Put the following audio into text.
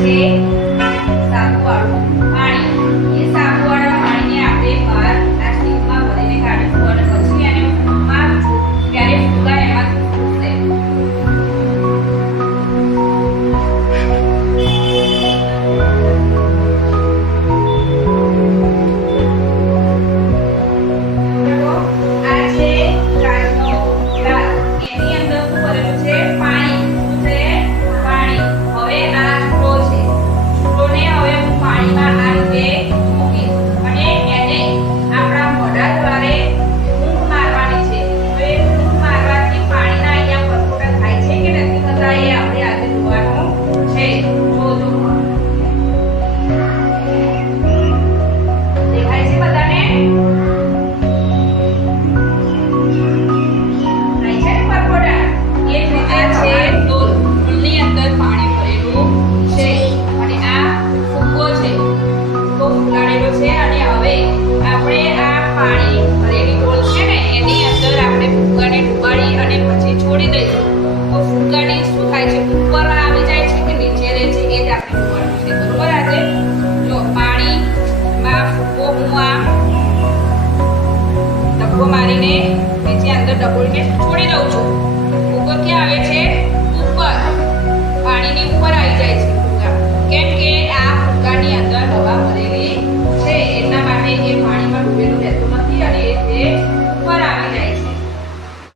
છે સાબુવાળું પાણી. એ સાબુવાળા પાણીને આપણે બહાર આ સ્ટીમમાં ભરીને કાઢીશું અને પછી આને ફૂગમાં ત્યારે ફૂગા એમાંથી ફૂટશે. આ છે કાચનો ગ્લાસ. એની અંદર શું ભરેલું છે? પાણી. શું છે? પાણી. હવે આ ચૂલો છે. ચૂલોને હવે હું પાણીમાં આ રીતે મૂકીશ અને એને આપણા મોઢા દ્વારે ફૂંક મારવાની છે. હવે ફૂંક મારવાથી પાણીના અહીંયા પરપોટા થાય છે કે નથી થતા એ આપણે આજે જોવાનું છે. જોજો. દેખાય છે બધાને? ડોલની અંદર પાણી ભરેલું છે અને આ ફુગ્ગો છે તો ફૂલાડેલો છે અને હવે આપણે આ પાણી ભરેલી ડોલ છે ને એની અંદર આપણે ફુગ્ગાને ડુબાડી અને પછી છોડી દઈશું. તો ફુગ્ગાની શું થાય છે? ઉપર આવી જાય છે કે નીચે રહે છે એ જ આપણે જોવાનું છે. બરોબર? આજે જો પાણીમાં ફુગ્ગો હું આ ડબ્બો મારીને નીચે અંદર ડબોળીને છોડી દઉં છું. ફુગ્ગો ક્યાં આવે છે? ઉપર. પાણીની ઉપર આવી જાય છે.